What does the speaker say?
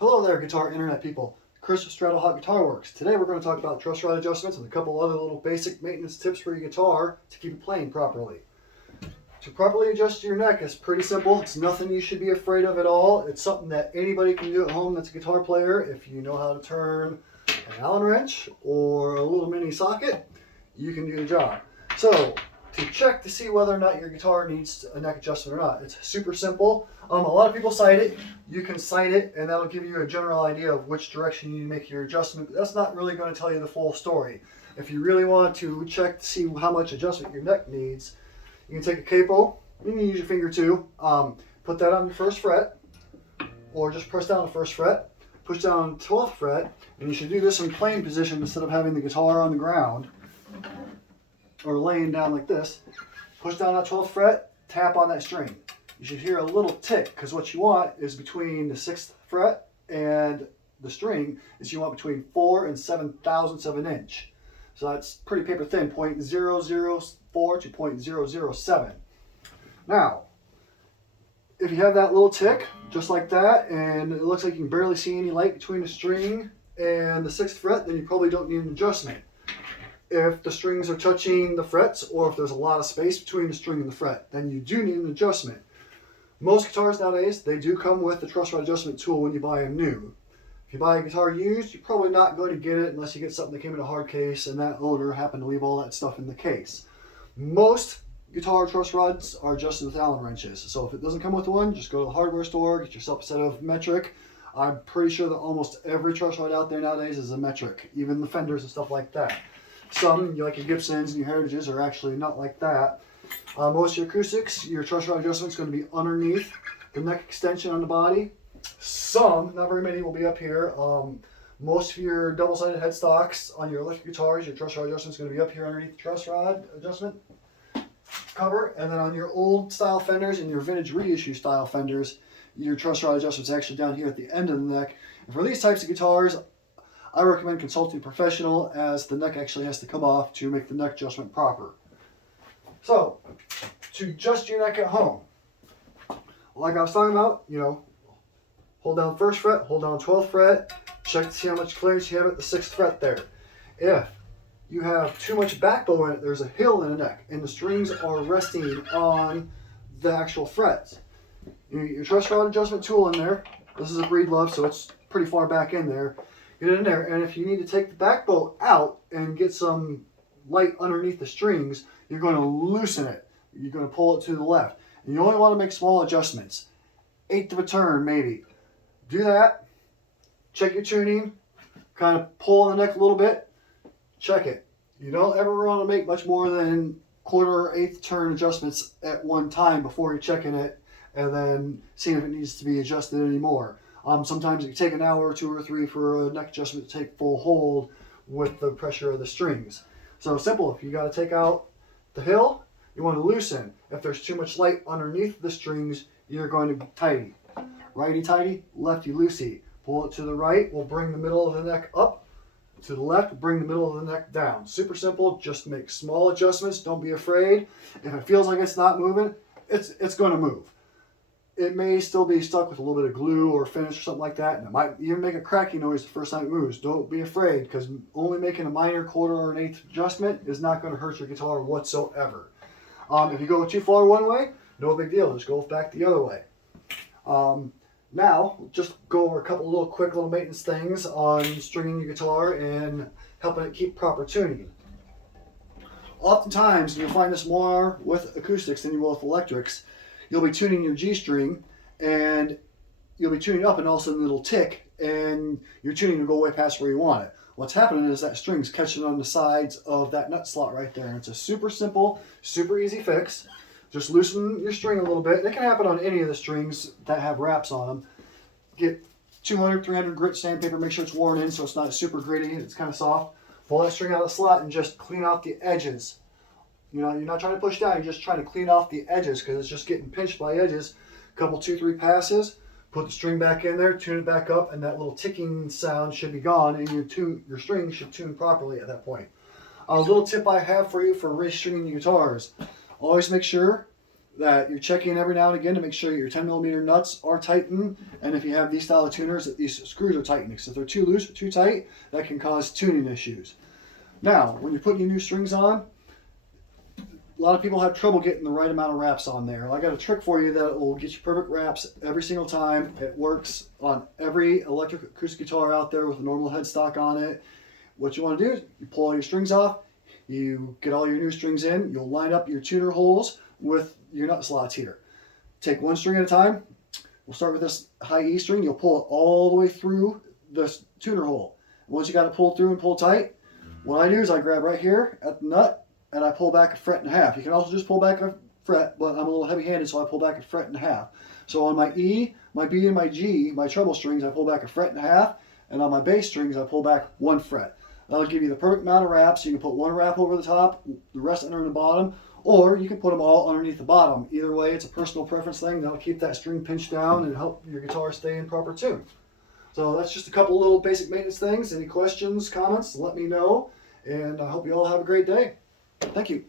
Hello there, guitar internet people. Chris with Stratohawk Guitar Works. Today we're going to talk about truss rod adjustments and a couple other little basic maintenance tips for your guitar to keep it playing properly. To properly adjust your neck is pretty simple. It's nothing you should be afraid of at all. It's something that anybody can do at home that's a guitar player. If you know how to turn an Allen wrench or a little mini socket, you can do the job. So, to check to see whether or not your guitar needs a neck adjustment or not, it's super simple. A lot of people sight it. You can sight it, and that'll give you a general idea of which direction you need to make your adjustment. But that's not really going to tell you the full story. If you really want to check to see how much adjustment your neck needs, you can take a capo. You can use your finger too. Put that on your first fret, or just press down the first fret. Push down the 12th fret, and you should do this in playing position instead of having the guitar on the ground or laying down like this. Push down that 12th fret, tap on that string. You should hear a little tick, because what you want is between the 6th fret and the string is you want between 4 and 7/1000ths of an inch. So that's pretty paper thin, 0.004 to 0.007. Now, if you have that little tick, just like that, and it looks like you can barely see any light between the string and the 6th fret, then you probably don't need an adjustment. If the strings are touching the frets, or if there's a lot of space between the string and the fret, then you do need an adjustment. Most guitars nowadays, they do come with the truss rod adjustment tool when you buy them new. If you buy a guitar used, you're probably not going to get it unless you get something that came in a hard case and that owner happened to leave all that stuff in the case. Most guitar truss rods are adjusted with Allen wrenches. So if it doesn't come with one, just go to the hardware store, get yourself a set of metric. I'm pretty sure that almost every truss rod out there nowadays is a metric, even the Fenders and stuff like that. Some, like your Gibsons and your Heritages, are actually not like that. Most of your acoustics, your truss rod adjustment is going to be underneath the neck extension on the body. Some, not very many, will be up here. Most of your double-sided headstocks on your electric guitars, your truss rod adjustment is going to be up here underneath the truss rod adjustment cover. And then on your old style Fenders and your vintage reissue style Fenders, your truss rod adjustment is actually down here at the end of the neck. And for these types of guitars, I recommend consulting a professional, as the neck actually has to come off to make the neck adjustment proper. So, to adjust your neck at home, like I was talking about, hold down 1st fret, hold down 12th fret, check to see how much clearance you have at the 6th fret there. If you have too much backbone in it, there's a hill in the neck, and the strings are resting on the actual frets. You get your truss rod adjustment tool in there. This is a breed love, so it's pretty far back in there. Get it in there, and if you need to take the backbone out and get some light underneath the strings, you're going to loosen it. You're going to pull it to the left. And you only want to make small adjustments. 1/8 of a turn, maybe. Do that. Check your tuning. Kind of pull on the neck a little bit. Check it. You don't ever want to make much more than 1/4 or 1/8 turn adjustments at one time before you're checking it and then seeing if it needs to be adjusted anymore. Sometimes it can take an hour or 2 or 3 for a neck adjustment to take full hold with the pressure of the strings. So simple. If you got to take out the hill, you want to loosen. If there's too much light underneath the strings, you're going to be tighty. Righty tighty, lefty loosey. Pull it to the right, we'll bring the middle of the neck up. To the left, bring the middle of the neck down. Super simple. Just make small adjustments. Don't be afraid. If it feels like it's not moving, it's going to move. It may still be stuck with a little bit of glue or finish or something like that, and it might even make a cracking noise the first time it moves. Don't be afraid, because only making a minor 1/4 or an 1/8 adjustment is not going to hurt your guitar whatsoever. If you go too far one way, no big deal. Just go back the other way. Now, just go over a couple little quick little maintenance things on stringing your guitar and helping it keep proper tuning. Oftentimes, you'll find this more with acoustics than you will with electrics. You'll be tuning your G string, and you'll be tuning up, and all of a sudden it'll tick, and your tuning will go way past where you want it. What's happening is that string's catching on the sides of that nut slot right there. And it's a super simple, super easy fix. Just loosen your string a little bit. It can happen on any of the strings that have wraps on them. Get 200, 300 grit sandpaper. Make sure it's worn in so it's not super gritty. It's kind of soft. Pull that string out of the slot and just clean out the edges. You're not trying to push down. You're just trying to clean off the edges, because it's just getting pinched by edges. A couple, 2, 3 passes. Put the string back in there, tune it back up, and that little ticking sound should be gone, and your string should tune properly at that point. A little tip I have for you for restringing your guitars: always make sure that you're checking every now and again to make sure your 10mm nuts are tightened, and if you have these style of tuners, that these screws are tightened, because if they're too loose or too tight, that can cause tuning issues. Now, when you're putting your new strings on, a lot of people have trouble getting the right amount of wraps on there. I got a trick for you that will get you perfect wraps every single time. It works on every electric acoustic guitar out there with a normal headstock on it. What you want to do is you pull all your strings off, you get all your new strings in, you'll line up your tuner holes with your nut slots here. Take one string at a time. We'll start with this high E string. You'll pull it all the way through this tuner hole. Once you got it pulled through and pulled tight, what I do is I grab right here at the nut and I pull back a fret and a half. You can also just pull back a fret, but I'm a little heavy-handed, so I pull back a fret and a half. So on my E, my B, and my G, my treble strings, I pull back a fret and a half, and on my bass strings, I pull back 1 fret. That'll give you the perfect amount of wraps. You can put 1 wrap over the top, the rest under the bottom, or you can put them all underneath the bottom. Either way, it's a personal preference thing. That'll keep that string pinched down and help your guitar stay in proper tune. So that's just a couple little basic maintenance things. Any questions, comments, let me know. And I hope you all have a great day. Thank you.